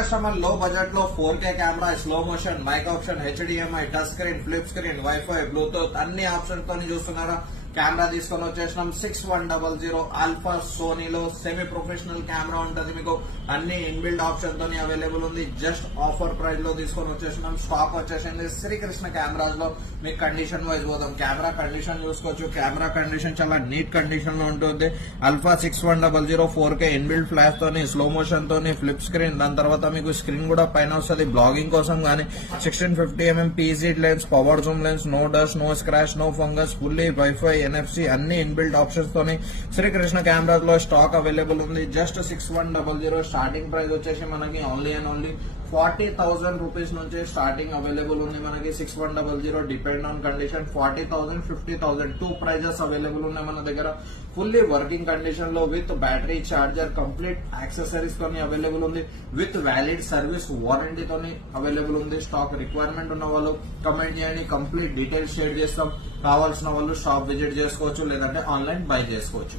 Customer లో budget లో 4K camera, slow motion, mike option, HDMI, touch screen, flip screen, WiFi, Bluetooth అన్ని options తో చూస్తున్నారా. Camera తీసుకొని వచ్చేసినాం 6100 ఆల్ఫా సోనీలో సెమీ ప్రొఫెషనల్ కెమెరా ఉంటది. మీకు అన్ని ఇన్బిల్డ్ ఆప్షన్ తోని అవైలబుల్ ఉంది. జస్ట్ ఆఫర్ ప్రైస్ లో తీసుకొని వచ్చేసినాం. స్టాక్ వచ్చేసింది శ్రీకృష్ణ కెమెరాస్ లో. మీకు కండిషన్ వైజ్ పోదాం. కెమెరా కండిషన్ చూసుకోవచ్చు. కెమెరా కండిషన్ చాలా నీట్ కండిషన్ లో ఉంటుంది. ఆల్ఫా 6100 4K ఇన్బిల్డ్ ఫ్లాష్ తోని, స్లో మోషన్ తోని, ఫ్లిప్ స్క్రీన్, దాని తర్వాత మీకు స్క్రీన్ కూడా పైన వస్తుంది బ్లాగింగ్ కోసం గానీ. 1650mm PZ lens, power zoom lens, no dust, no scratch, no fungus, fully WiFi, NFC అన్ని ఇన్బిల్డ్ ఆప్షన్స్ తోని శ్రీకృష్ణ కెమెరాస్ లో స్టాక్ అవైలబుల్ ఉంది. జస్ట్ 6100 స్టార్టింగ్ ప్రైస్ వచ్చేసి మనకి ఓన్లీ అండ్ ఓన్లీ 40,000 రూపీస్ నుంచి స్టార్టింగ్ అవైలబుల్ ఉంది మనకి. 6100 depend on condition 40,000, 50,000 two prices available ఉన్నాయి మన దగ్గర. ఫుల్లీ వర్కింగ్ కండిషన్ లో with battery charger, complete accessories తోని అవైలబుల్ ఉంది. విత్ వ్యాలిడ్ సర్వీస్ వారంటీ తోని అవైలబుల్ ఉంది. స్టాక్ రిక్వైర్మెంట్ ఉన్న వాళ్ళు కమెంట్ చేయండి, కంప్లీట్ డీటెయిల్స్ షేర్ చేస్తాం. కావాల్సిన వాళ్ళు షాప్ విజిట్ చేసుకోవచ్చు, లేదంటే ఆన్లైన్ బై చేసుకోవచ్చు.